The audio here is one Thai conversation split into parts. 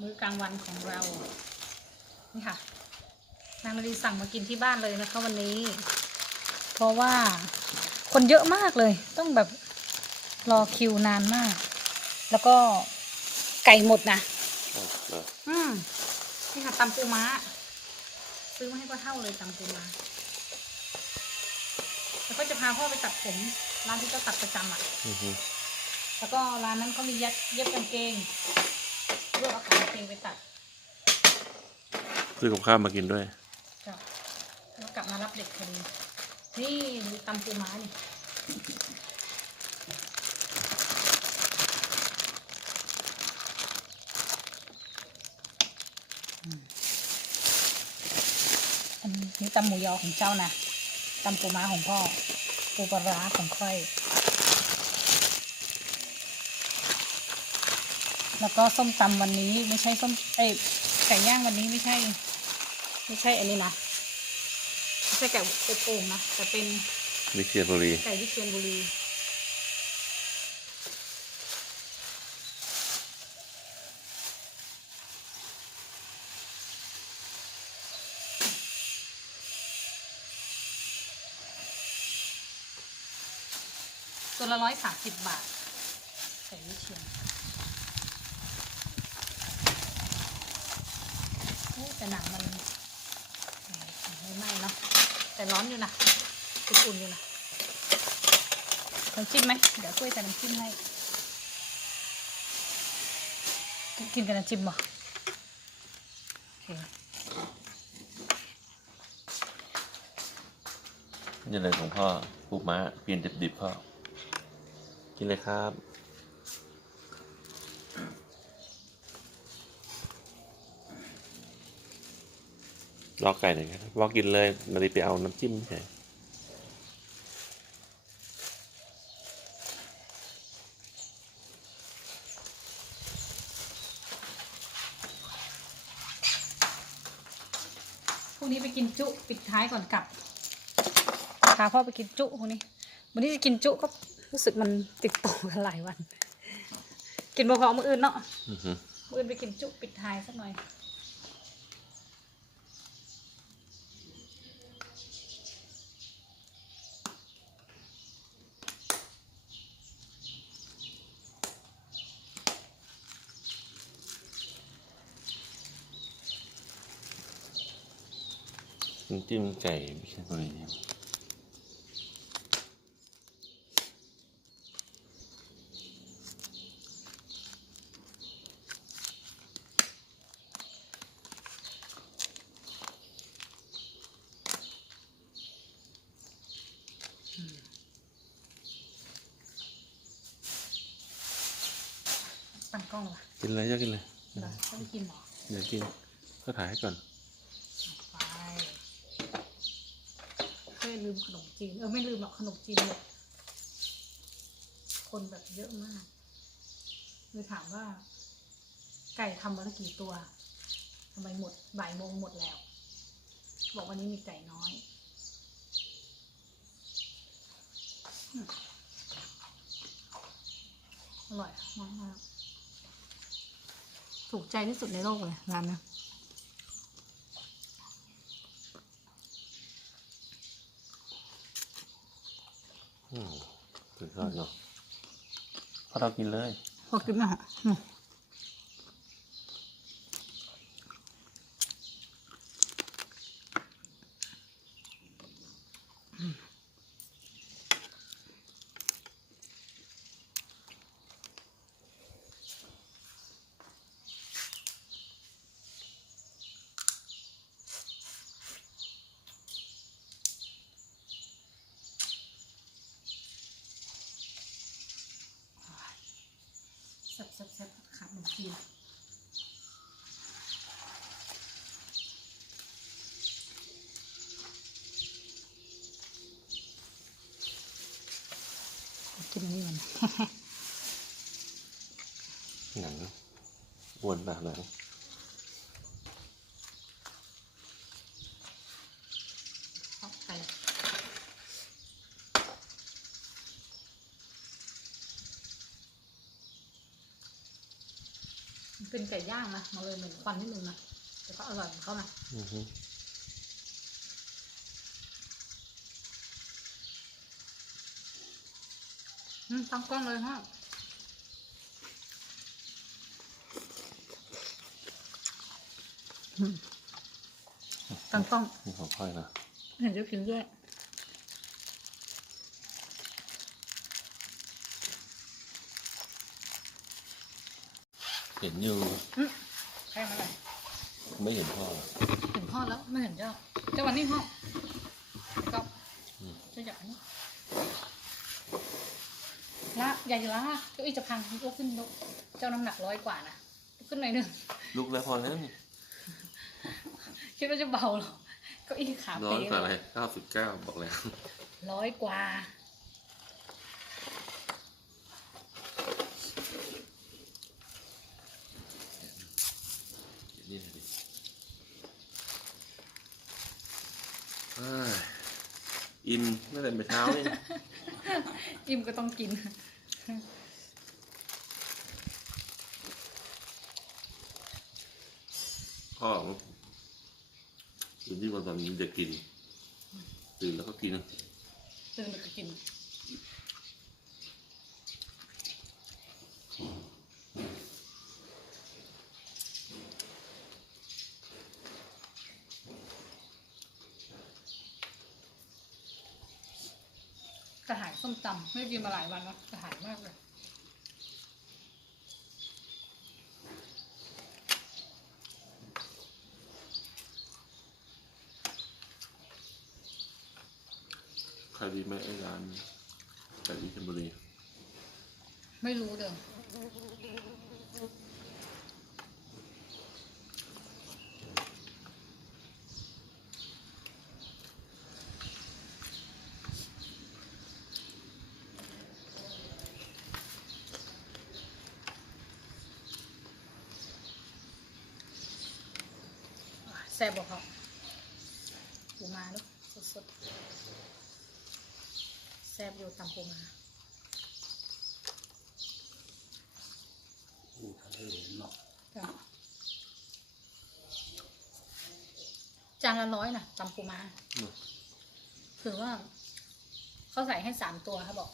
มื้อกลางวันของเรา นี่ค่ะ นางนารีสั่งมากินที่บ้านเลยนะคะวันนี้ เพราะว่าคนเยอะมากเลย ต้องแบบรอคิวนานมาก แล้วก็ไก่หมดนะอะเหรออืมนี่ค่ะตำปูม้า ซื้อมาให้พ่อเท่าเลยตำปูม้า แล้วก็จะพาพ่อไปตัดผม ร้านที่เขาตัดประจำอะอือฮึแล้วก็ร้านนั้นเขามีเย็บเย็บกางเกง เลือกเอาขากางเกงไปตัดซื้อกับข้าวมากินด้วยจ้ะแล้วกลับมารับเด็กพอดีนี่ดูตำปูม้านี่อันนี้ตำหมูยอของเจ้านะตำปูม้าของพ่อปูปลาร้าของค่อย แล้วก็ส้มตำวันนี้ไม่ใช่ส้มเอ้ยไก่ย่างวันนี้ไม่ใช่ ไม่ใช่อันนี้นะไม่ใช่ไก่ไก่โป่งนะแต่เป็นวิเชียรบุรีไก่วิเชียรบุรีตัวละร้อยสามสิบบาทไก่วิเชียรโอ้ แต่หนังมันไม่ไหม้เนาะแต่ร้อนอยู่นะอุ่นๆอยู่นะน้ำจิ้มไหมเดี๋ยวกล้วยแต่น้ำจิ้มให้กินกับน้ำจิ้มเหรอโอเคนี่เลยของพ่อปูม้าเปลี่ยนดิบๆพ่อ กินเลยครับ รอไก่หน่อยครับรอกินเลยนาฬิไปเอาน้ำจิ้มใช่พรุ่งนี้ไปกินจุ ปิดท้ายก่อนกลับพาพ่อไปกินจุพรุ่งนี้ วันนี้จะกินจุก็รู้สึกมันติดต่อกันหลายวัน กินบ่พอมื้ออื่นเนาะอือฮึมื้ออื่นไปกินจุ ปิดท้ายสักหน่อย น้ำจิ้มไก่วิเชียรบุรีปั่นกล้องเหรอกินเลยอยากกินเลยเหรอต้องกินเหรออยากกินก็ถ่ายให้ก่อน ไปเฮ้ย ลืมขนมจีน เออไม่ลืมหรอกขนมจีนเลยคนแบบเยอะมากเลยถามว่า ไก่ทำมาแล้วกี่ตัวทำไมหมดบ่ายโมงหมดแล้ว บอกวันนี้มีไก่น้อยอร่อยมากมากถูกใจที่สุดในโลกเลยร้านนะ สุดยอดเนาะพอเรากินเลย พอกินไหมฮะ แซ่บแซ่บแซ่บขาขนมจีนกินอันนี้มันหนังอ้วนปะหนัง ชอบไปมัน เป็นไก่ย่างนะมาเลยเหมือนควันนิดนึงนะแต่ก็อร่อยของเขานะอือฮึอืมตั้งกล้องเลยฮะอืมตั้งกล้อง นี่ของค่อยนะ เห็นจะกินด้วย เห็นอยู่อืมใครมาเลยไม่เห็นพ่อ เห็นพ่อแล้วไม่เห็นเจ้าเจ้าวันนี้พ่อก็อืม เจ้าอยากอันนี้ละใหญ่าละเก้าอี้จะพังยกขึ้นยกเจ้าน้ำหนักร้อยกว่านะยกขึ้นหน่อยหนึงลุกแล้วพอแล้วนี่คิดว่าจะเบาเหรอเก้าอี้ขาร้อยเป๋กว่าอะไรเก้าสิบเก้าบอกแล้วร้อยกว่า นี่หน่อยดิเอ้ยอิ่มไม่แต่เมื่อเช้านี่ อิ่มก็ต้องกิน พ่อตื่นที่วันตอนนี้จะกิน ตื่นแล้วก็กิน ตื่นแล้วก็กิน หายส้มตำไม่ได้กินมาหลายวันแล้วกระหายมากเลยใครดีไหมไอ้ร้านไก่ที่ชลบุรี ไม่รู้เด้อ แซ่บบอกเขาปูมาเนอะสดๆแซ่บอยู่ตำปูมาอู้ทะเลเนาะจ้ะจานละร้อยนะตำปูมาอืมคือว่า เขาใส่ให้สามตัวเขาบอก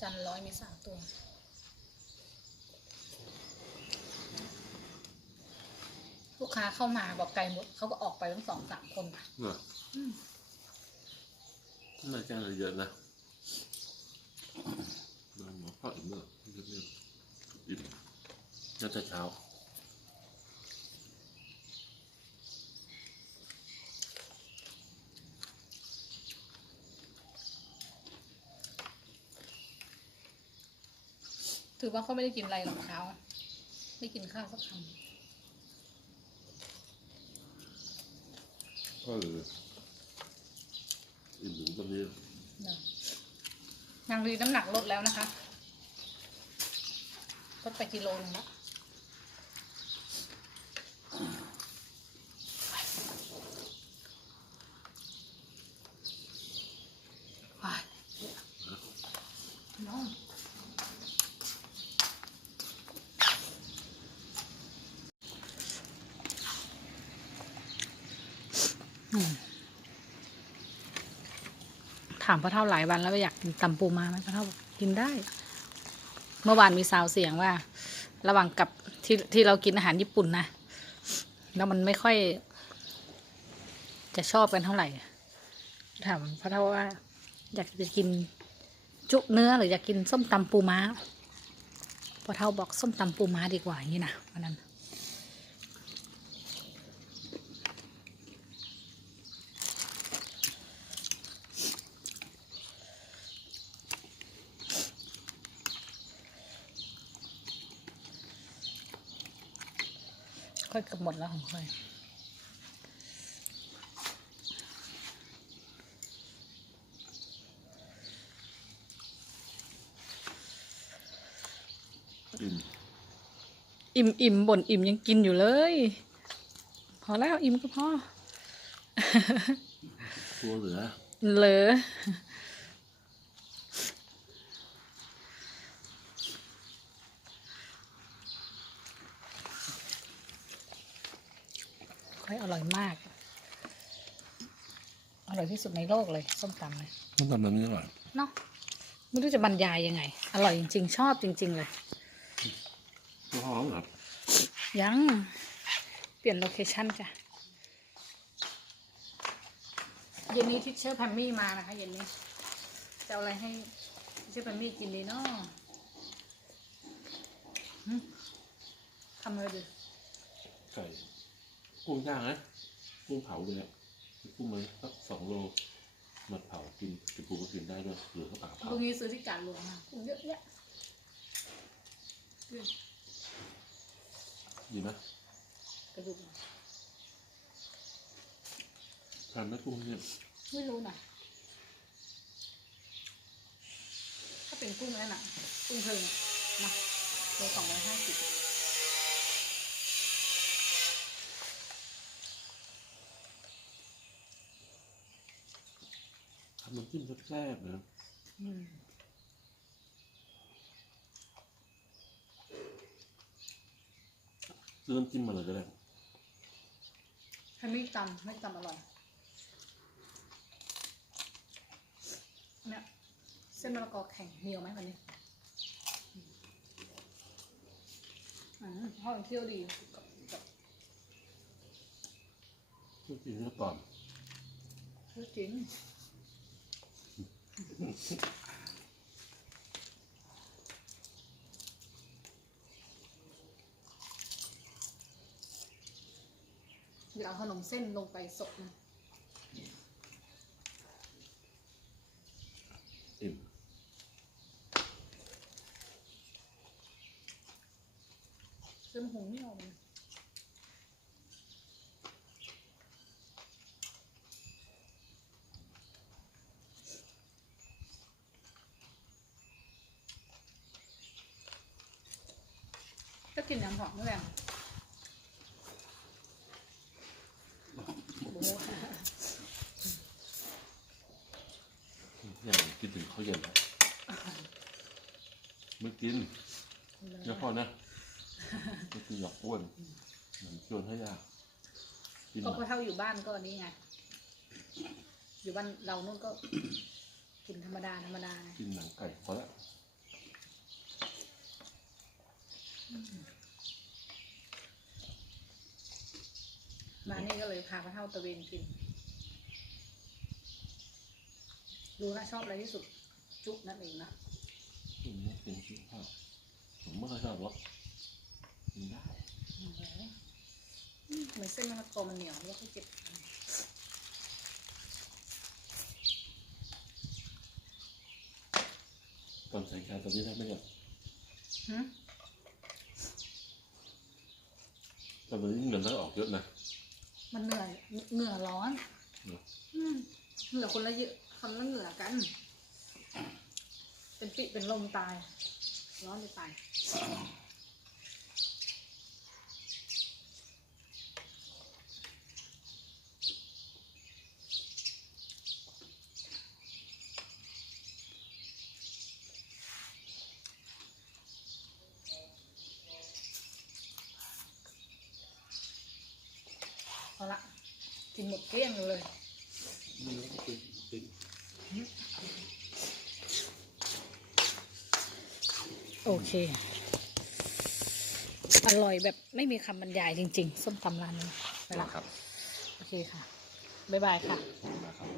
จานละร้อยมีสามตัว ลูกค้าเข้ามาบอกไก่หมดเขาก็ออกไปทั้งสองสามคนค่ะเนอะอืมทำไมแจ้งอะไรเยอะนะนอนหมอพ่ออีกเมื่อเยอะเนี่ยอิ่มน่าจะเช้า ถือว่าเขาไม่ได้กินอะไรหรอกเช้า ไม่กินข้าวสักค ก็เลยอิ่มถึงตอนนี้นางรีน้ำหนักลดแล้วนะคะลดไปกิโลนึงแล้ว ถามพ่อเท่าหลายวันแล้วว่าอยากกินตำปูมาไหมพ่อเท่าบอกกินได้ เมื่อวานมีสาวเสียงว่า ระหว่างกับที่ที่เรากินอาหารญี่ปุ่นนะแล้วมันไม่ค่อย จะชอบกันเท่าไหร่ถามพ่อเท่าว่า อยากจะกินจุเนื้อหรืออยากกินส้มตำปูม้าพ่อเท่าบอกส้มตำปูม้าดีกว่าอย่างนี้นะวันนั้น ค่อยเกือบหมดแล้วของค่อยอิ่มอิ่มอิ่มบ่นอิ่มยังกินอยู่เลย พอแล้วอิ่มก็พอตัวเหลือเหลอ ค่อยอร่อยมาก อร่อยที่สุดในโลกเลยส้มตำเลยต้มตำน้ำนี้อร่อยเนาะไม่รู้จะบรรยายยังไง อร่อยจริงๆ ชอบจริง ๆ เลยก็หอมครับยังเปลี่ยนโลเคชั่นจ้ะเย็นนี้ทิชเชอร์แพมมี่มานะคะเย็นนี้จะเอาอะไรให้ทิชเชอร์แพมมี่กินดีเนาะหึทำเลยดิไก่ กุ้งย่างนะกุ้งเผาเลยอะกุ้งมันสักสองโลมาเผากินกินปูก็กินได้ด้วยเหลือก็ปากเผาพรุ่งนี้ซื้อที่จานหลวงมากุ้งเยอะแยะอืมดีไหมกระดูกทานไหมกุ้งเนี่ยไม่รู้นะถ้าเป็นกุ้งแล้วน่ะกุ้งเพิงอะนะโลสองร้อยห้าสิบ น้ำจิ้มแซ่บๆนะอืมซื้อน้ำจิ้มมาเลยก็ได้ให้ไม่ตำไม่ตำอร่อยเนี่ยเส้นมะละกอแข็งเหนียวไหมวันนี้อืมพ่อยังเที่ยวดีกับกับก็กินเนื้อก่อนเที่ยวจริง เดี๋ยวเอาขนมเส้นลงไปสดนะอิ่มซึ่งหุงไม่ออกเลย ก็กินน้ำหอมไม่แรงโอ้โหอย่างคิดถึงข้าวเย็นแล้วไม่กินเดี๋ยวพอนะไม่กินหยอกอ้วนเหมือนชวนให้ยากกินหก็น่พออยเท่าอยู่บ้านก็นี่ไง อยู่บ้านเรานู่นก็กินธรรมดาธรรมดาไงกินหนังไก่พอละ มานี่ก็เลยพาพระเท่าตะเวนกิน ดูนะชอบอะไรที่สุด จุนั่นเองนะกินไม่กินกินข้าวผมไม่ค่อยชอบรสกินได้อืมเหมือนเส้นมะละกอมันเหนียวแล้วก็เจ็บตอนใส่กาตอนนี้ได้ไหมเนี่ยหืมตอนนี้เงินได้ออกเยอะนะ มันเหนื่อยเหงื่อร้อนเนอะอืมเหงื่อคนละเยอะคนละเหงื่อกัน เป็นปิเป็นลมตาย ร้อนจะตาย กินหมดเกลี้ยงเลยนี่ก็เป็นเป็นโอเค อร่อยแบบไม่มีคำบรรยายจริง ๆ ส้มตำร้านนี้ไปละครับ โอเคค่ะ บ๊ายบายค่ะ นะครับ